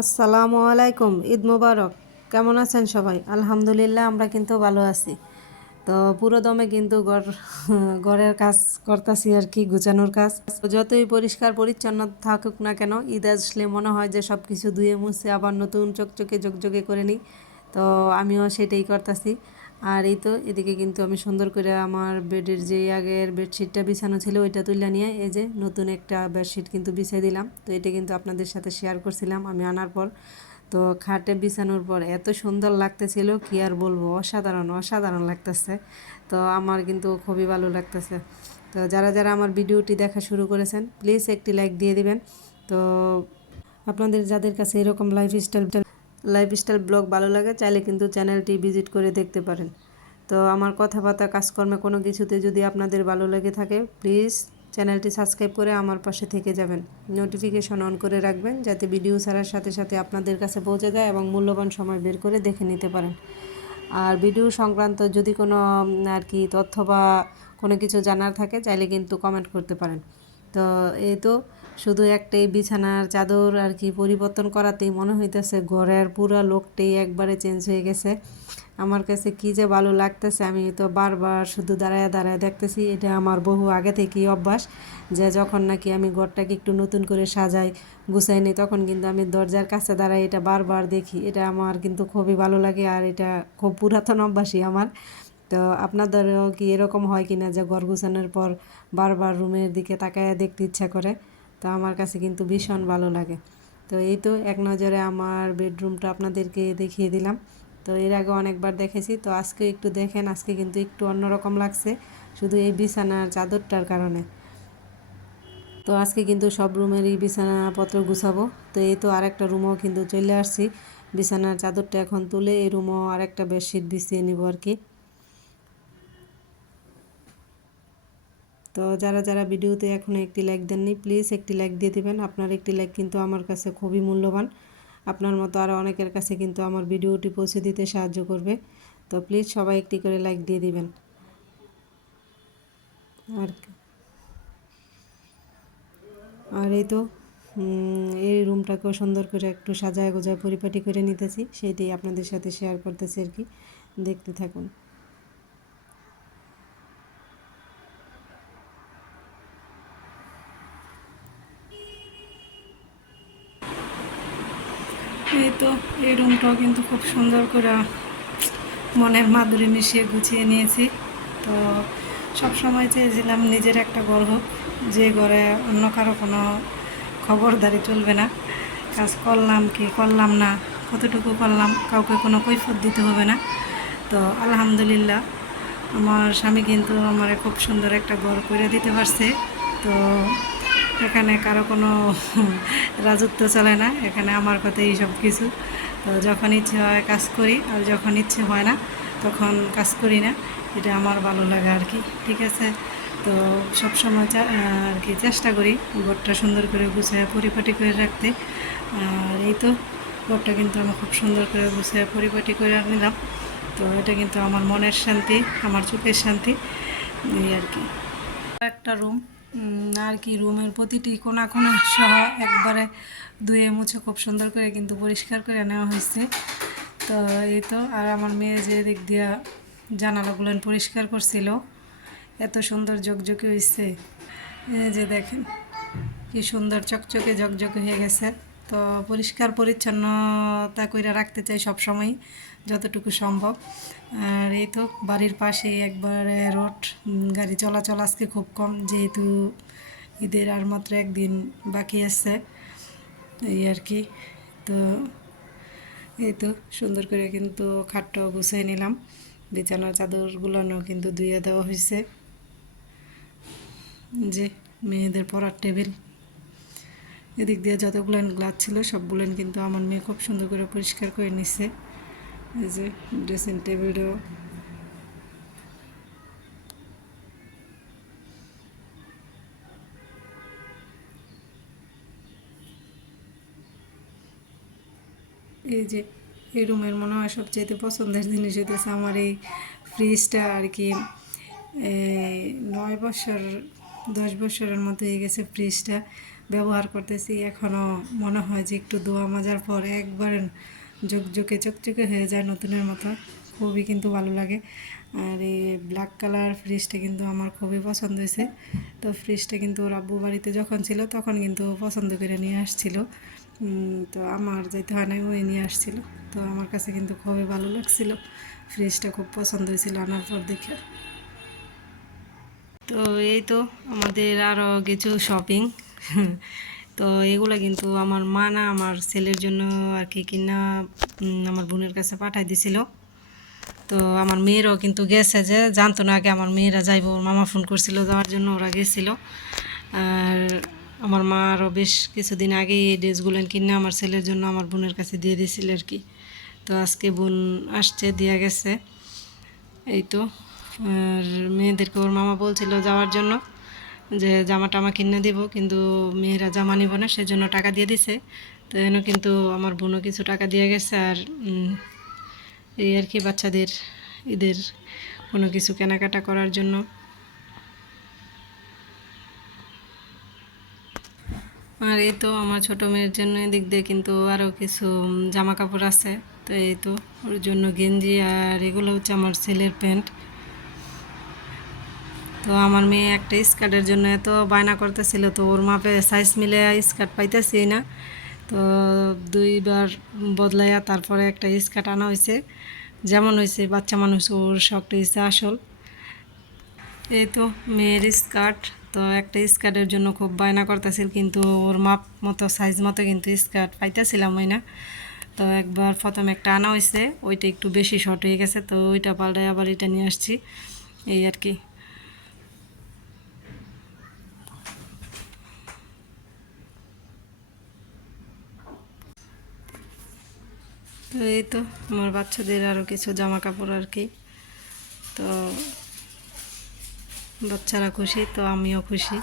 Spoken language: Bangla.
আসসালামু আলাইকুম, ঈদ মোবারক। কেমন আছেন সবাই? আলহামদুলিল্লাহ, আমরা কিন্তু ভালো আছি। তো পুরো দমে কিন্তু ঘরের কাজ করতেছি আর কি, গুছানোর কাজ। তো যতই পরিষ্কার পরিচ্ছন্ন থাকুক না কেন, ঈদ আসলে মনে হয় যে সব কিছু ধুয়ে মুছে আবার নতুন চকচকে ঝকঝকে করে নিই। তো আমিও সেটাই করতেছি। আর এই তো এদিকে কিন্তু আমি সুন্দর করে আমার বেডের যে আগের বেডশিটটা বিছানো ছিল ওইটা তুলে নিয়ে এই যে নতুন একটা বেডশিট কিন্তু বিছিয়ে দিলাম। তো এটা কিন্তু আপনাদের সাথে শেয়ার করছিলাম আমি আনার পর। তো খাটে বিছানোর পর এত সুন্দর লাগতেছিল, কি আর বলবো, অসাধারণ অসাধারণ লাগতেছে। তো আমার কিন্তু খুবই ভালো লাগতেছে। তো যারা যারা আমার ভিডিওটি দেখা শুরু করেছেন প্লিজ একটি লাইক দিয়ে দিবেন। তো আপনাদের যাদের কাছে এরকম লাইফস্টাইল ব্লগ ভালো লাগে চাইলে কিন্তু চ্যানেলটি ভিজিট করে দেখতে পারেন। তো আমার কথাবার্তা কাজকর্মে কোনো কিছুতে যদি আপনাদের ভালো লেগে থাকে প্লিজ চ্যানেলটি সাবস্ক্রাইব করে আমার পাশে থেকে যাবেন, নোটিফিকেশন অন করে রাখবেন যাতে ভিডিও ছাড়ার সাথে সাথে আপনাদের কাছে পৌঁছে যায় এবং মূল্যবান সময় বের করে দেখে নিতে পারেন। আর ভিডিও সংক্রান্ত যদি কোনো আর কি তথ্য বা কোনো কিছু জানার থাকে চাইলে কিন্তু কমেন্ট করতে পারেন। তো এই তো শুধু একটাই বিছানার চাদর আর কি পরিবর্তন করাতেই মনে হইতেছে ঘরের পুরো লোকটাই একবারে চেঞ্জ হয়ে গেছে। আমার কাছে কি যে ভালো লাগতেছে, আমি তো বারবার শুধু দাঁড়ায় দাঁড়ায় দেখতেছি। এটা আমার বহু আগে থেকেই অভ্যাস যে যখন নাকি আমি ঘরটাকে একটু নতুন করে সাজাই গুছাই নিই তখন কিন্তু আমি দরজার কাছে দাঁড়াই এটা বারবার দেখি। এটা আমার কিন্তু খুবই ভালো লাগে আর এটা খুব পুরাতন অভ্যাসই আমার। তো আপনাদেরও কি এরকম হয় কি না যে ঘর গুছানোর পর বারবার রুমের দিকে তাকায় দেখতে ইচ্ছা করে? তো আমার কাছে কিন্তু ভীষণ ভালো লাগে। তো এই তো এক নজরে আমার বেডরুমটা আপনাদেরকে দেখিয়ে দিলাম। তো এর আগে অনেকবার দেখেছি, তো আজকে একটু দেখেন, আজকে কিন্তু একটু অন্যরকম লাগছে শুধু এই বিছানার চাদরটার কারণে। তো আজকে কিন্তু সব রুমেরই বিছানাপত্র গুছাবো। তো এই তো আরেকটা রুমও কিন্তু চলে আসছি, বিছানার চাদরটা এখন তুলে এই রুমও আরেকটা বেডশিট বিছিয়ে নিব আর কি। তো যারা যারা ভিডিওতে এখনও একটি লাইক দেননি প্লিজ একটি লাইক দিয়ে দিবেন। আপনার একটি লাইক কিন্তু আমার কাছে খুবই মূল্যবান। আপনার মতো আরও অনেকের কাছে কিন্তু আমার ভিডিওটি পৌঁছে দিতে সাহায্য করবে। তো প্লিজ সবাই একটি করে লাইক দিয়ে দিবেন। আর আর এই তো এই রুমটাকেও সুন্দর করে একটু সাজায় গোজায় পরিপাটি করে নিতেছি, সেইটাই আপনাদের সাথে শেয়ার করতেছি আর কি। দেখতে থাকুন। এই তো এই রুমটাও কিন্তু খুব সুন্দর করে মনের মাধুরী মিশিয়ে গুছিয়ে নিয়েছি। তো সবসময় চেয়েছিলাম নিজের একটা ঘর হোক, যে ঘরে অন্য কারো কোনো খবরদারি চলবে না। কাজ করলাম কি করলাম না, কতটুকু করলাম কাউকে কোনো কৈফিয়ত দিতে হবে না। তো আলহামদুলিল্লাহ আমার স্বামী কিন্তু আমার খুব সুন্দর একটা ঘর করে দিতে পারছে। তো এখানে কারো কোনো রাজত্ব চলে না, এখানে আমার কথাই সব কিছু। তো যখন ইচ্ছে হয় কাজ করি আর যখন ইচ্ছে হয় না তখন কাজ করি না। এটা আমার ভালো লাগে আর কি, ঠিক আছে। তো সবসময় আর কি চেষ্টা করি ঘরটা সুন্দর করে গুছিয়ে পরিপাটি করে রাখতে। আর এই তো ঘরটা কিন্তু আমি খুব সুন্দর করে গুছিয়ে পরিপাটি করে নিলাম। তো এটা কিন্তু আমার মনের শান্তি, আমার চোখের শান্তি, এই আর কি। একটা রুম আর কি, রুমের প্রতিটি কোণা কোণা সহ একবারে ধুয়ে মুছে খুব সুন্দর করে কিন্তু পরিষ্কার করে নেওয়া হয়েছে। তো এই তো আর আমার মেয়ে যে দিক দিয়া জানালাগুলো পরিষ্কার করছিল, এত সুন্দর ঝকঝকে হয়েছে। এই যে দেখেন কি সুন্দর চকচকে ঝকঝকে হয়ে গেছে। তো পরিষ্কার পরিচ্ছন্নতা করে রাখতে চাই সব সময় যতটুকু সম্ভব। আর এই তো বাড়ির পাশেই একবারে রোড, গাড়ি চলাচল আজকে খুব কম, যেহেতু ঈদের আর মাত্র একদিন বাকি আছে এই আর কি। তো এই তো সুন্দর করে কিন্তু খাটটাও গুছিয়ে নিলাম, বিছানার চাদরগুলোও কিন্তু ধুয়ে দেওয়া হয়েছে। যে মেয়েদের পড়ার টেবিল, এদিক দিয়ে যতগুলো গ্লাস ছিল সবগুলো কিন্তু আমার মেয়ে খুব সুন্দর করে পরিষ্কার করে নিচ্ছে। এই যে ড্রেসিং টেবিলও, এই যে এই রুমের মনে হয় সবচেয়ে পছন্দের জিনিস হইতেছে আমার এই ফ্রিজটা আর কি। 9 বছর 10 বছরের মতো হয়ে গেছে ফ্রিজটা। ব্যবহার করতেছি, এখনও মনে হয় যে একটু ধোয়া মাজার পর একবারে ঝকঝকে চকচকে হয়ে যায় নতুনের মতো। খুবই কিন্তু ভালো লাগে। আর এই ব্ল্যাক কালার ফ্রিজটা কিন্তু আমার খুবই পছন্দ হয়েছে। তো ফ্রিজটা কিন্তু ওর আব্বু বাড়িতে যখন ছিল তখন কিন্তু পছন্দ করে নিয়ে আসছিল। তো আমার যাইতে হয় না, ওই নিয়ে আসছিল। তো আমার কাছে কিন্তু খুবই ভালো লাগছিল, ফ্রিজটা খুব পছন্দ হয়েছিল আনার পর দেখে। তো এই তো আমাদের আরও কিছু শপিং। তো এগুলো কিন্তু আমার মা না আমার ছেলের জন্য আর কি কিনা আমার বোনের কাছে পাঠাই দিছিল। তো আমার মেয়েরাও কিন্তু গেছে, যে জানতো না আগে আমার মেয়েরা যাইব, ওর মামা ফোন করছিল যাওয়ার জন্য, ওরা গেছিল। আর আমার মা আরও বেশ কিছুদিন আগে এই ড্রেসগুলো কিনে আমার ছেলের জন্য আমার বোনের কাছে দিয়ে দিয়েছিল আর কি। তো আজকে বোন আসছে, দিয়ে গেছে। এই তো আর মেয়েদেরকে ওর মামা বলছিল যাওয়ার জন্য যে জামা টামা কিনে দিব, কিন্তু মেয়েরা জামা নিব না, সেজন্য টাকা দিয়ে দিছে। তো এখানে কিন্তু আমার বোনও কিছু টাকা দিয়ে গেছে। আর এই আর কি বাচ্চাদের ঈদের কোনো কিছু কেনাকাটা করার জন্য। আর এই তো আমার ছোটো মেয়ের জন্য এদিক দিয়ে কিন্তু আরও কিছু জামা কাপড় আছে। তো এই তো ওর জন্য গেঞ্জি, আর এগুলো হচ্ছে আমার ছেলের প্যান্ট। তো আমার মেয়ে একটা স্কার্টের জন্য এত বায়না করতেছিল, তো ওর মাপে সাইজ মিলে স্কার্ট পাইতেছি না। তো দুইবার বদলাইয়া তারপরে একটা স্কার্ট আনা হয়েছে, যেমন হয়েছে বাচ্চা মানুষ ওর শখটা হয়েছে আসল। এই তো মেয়ের স্কার্ট। তো একটা স্কার্টের জন্য খুব বায়না করতেছিল, কিন্তু ওর মাপ মতো সাইজ মতো কিন্তু স্কার্ট পাইতেছিলাম না। তো একবার প্রথমে একটা আনা হয়েছে, ওইটা একটু বেশি শর্ট হয়ে গেছে, তো ওইটা পাল্টায় আবার এটা নিয়ে আসছি, এই আর কি। তো এই তো আমার বাচ্চাদের আরও কিছু জামা কাপড় আর কি। তো বাচ্চারা খুশি, তো আমিও খুশি।